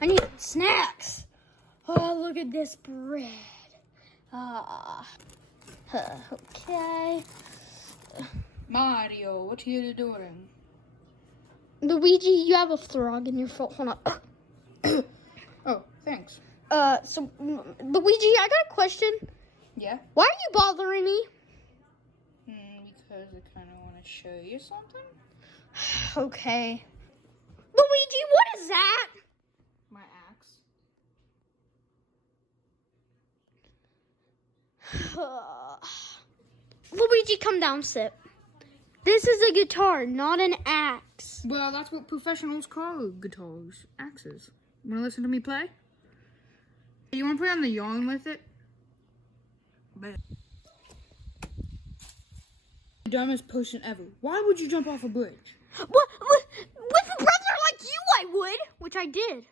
I need snacks. Oh, look at this bread. Okay. Mario, what are you doing? Luigi, you have a frog in your foot. Hold on. Oh, thanks. So, Luigi, I got a question. Yeah? Why are you bothering me? Because I kind of want to show you something. Okay. Luigi, what is that? My axe. Luigi, come down, sit. This is a guitar, not an axe. Well, that's what professionals call guitars. Axes. Want to listen to me play? You want to play on the yawn with it? But the dumbest person ever. Why would you jump off a bridge? What? With a brother like you, I would. Which I did.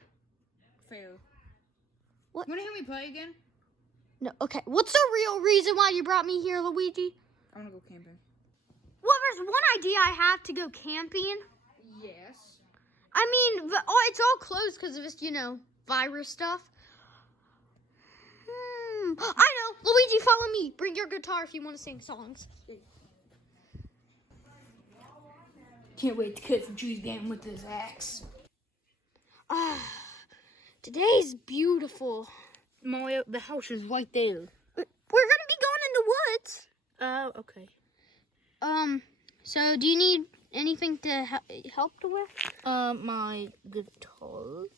Fail. What? Want to hear me play again? No, okay. What's the real reason why you brought me here, Luigi? I want to go camping. Well, there's one idea I have to go camping. Yes. I mean, it's all closed because of this, virus stuff. I know. Luigi, follow me. Bring your guitar if you want to sing songs. Can't wait to cut some trees again with this axe. Today's beautiful. Mario, the house is right there. We're going to be going in the woods. Oh, okay. So do you need anything to help with? My guitar.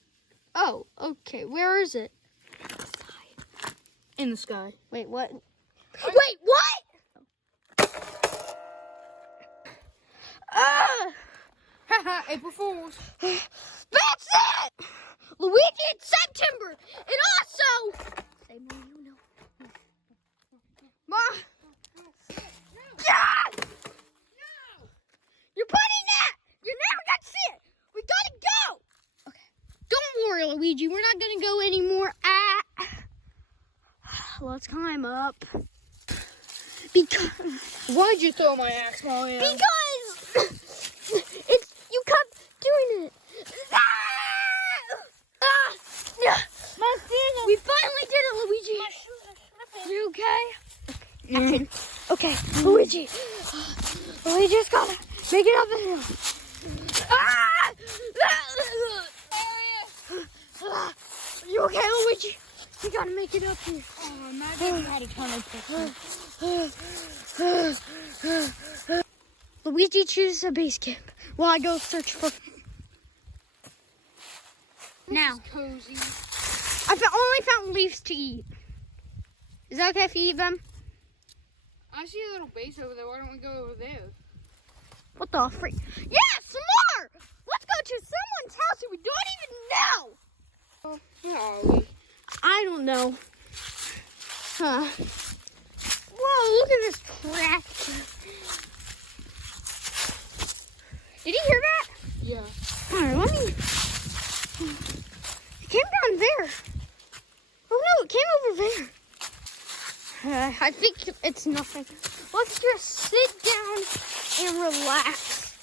Oh, okay. Where is it? In the sky. Wait, what? Wait, what? Haha, April Fools. That's it! Luigi, it's September! And also... Say more, you know. Mom! God! No! You're putting that! You're never gonna see it! We gotta go! Okay. Don't worry, Luigi. We're not gonna go anymore. Let's climb up. Because... Why'd you throw my axe, Mario? Because... You kept doing it. My finger. We finally did it, Luigi. You okay? Action. Okay, Luigi. We just gotta make it up the hill. You okay, Luigi? We gotta make it up here. Oh, imagine you had a ton of pictures. Luigi chooses a base camp while I go search for... Now. Cozy. I only found leaves to eat. Is that okay if you eat them? I see a little base over there. Why don't we go over there? What the freak? Yeah, some more! Let's go to someone's house who we don't even know! Oh, where are we? I don't know. Huh. Whoa, look at this tractor. Did you hear that? Yeah. Alright, let me... It came down there. Oh no, it came over there. I think it's nothing. Let's just sit down and relax.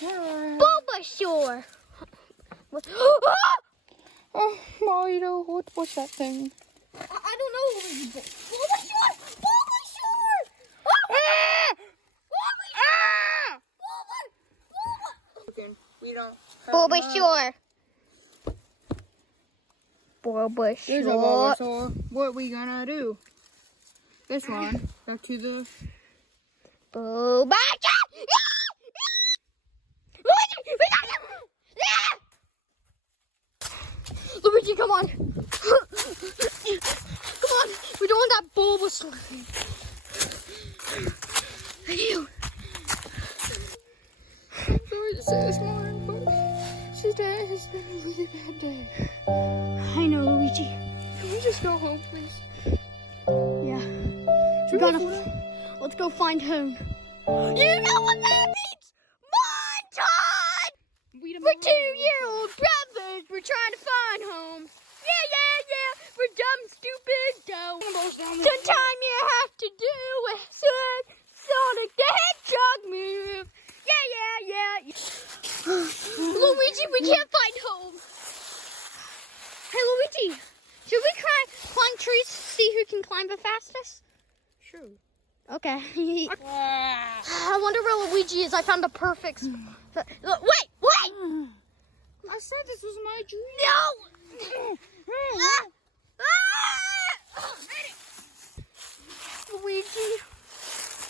Bulbasaur! What? Oh, Mario, what's that thing? I don't know. Bulbasaur! Bulbasaur! Oh! We don't. Bulbasaur. There's a Bulbasaur. What are we gonna do? This one. Back to the. Bulbasaur! Luigi, come on. Come on. We don't want that Bulbasaur. Phew. I'm sorry to say this, Mario, but today has been a really bad day. I know, Luigi. Can we just go home, please? Yeah. Let's go find home. You know what that means? Montage! We're 2-year-old brothers. We're trying to find home. Yeah. We're dumb, stupid, dumb. Sometime you have to do a Sonic the Hedgehog move. Yeah. Luigi, we can't find home. Hey, Luigi, should we climb trees to see who can climb the fastest? Sure. Okay. I wonder where Luigi is. I found the perfect. Wait! I said this was my dream. No! Luigi.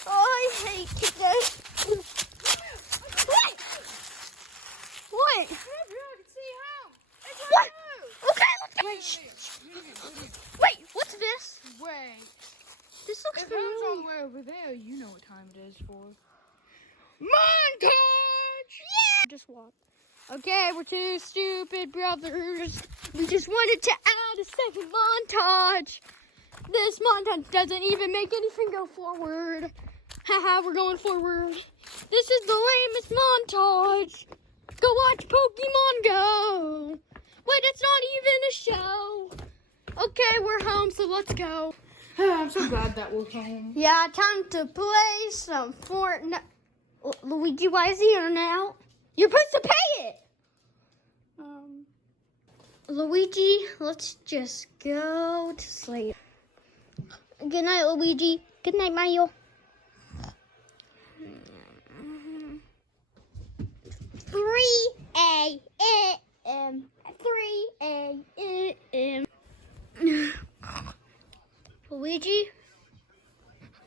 Oh, I hate this. What? What? What? Okay, let's wait, what's this? Wait. This looks If Home's all familiar. the way over there, you know what time it is for. Montage! Yeah! Just walk. Okay, we're two stupid brothers. We just wanted to add a second montage. This montage doesn't even make anything go forward. Haha, we're going forward. This is the lamest montage. Go watch Pokemon Go. Wait, it's not even a show. Okay, we're home, so let's go. I'm so glad that we're home. Yeah, time to play some Fortnite. Luigi, why is the internet out? You're supposed to pay it. Luigi, let's just go to sleep. Good night, Luigi. Good night, Mario. 3 a.m. 3 a.m. Luigi?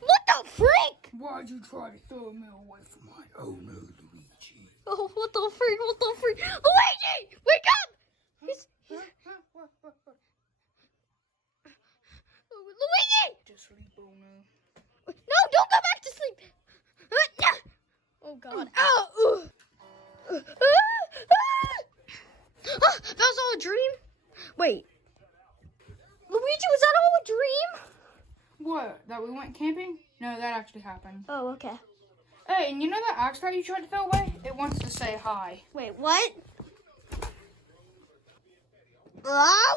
What the freak? Why'd you try to throw me away from my owner, Luigi? Oh, what the freak? What the freak? Luigi! Wake up! Luigi! Just sleep, owner. No, don't go back to sleep. Oh, God. That was all a dream? Wait. Luigi, was that all a dream? What? That we went camping? No, that actually happened. Oh, okay. Hey, and you know that axe you tried to throw away? It wants to say hi. Wait, what? Wow!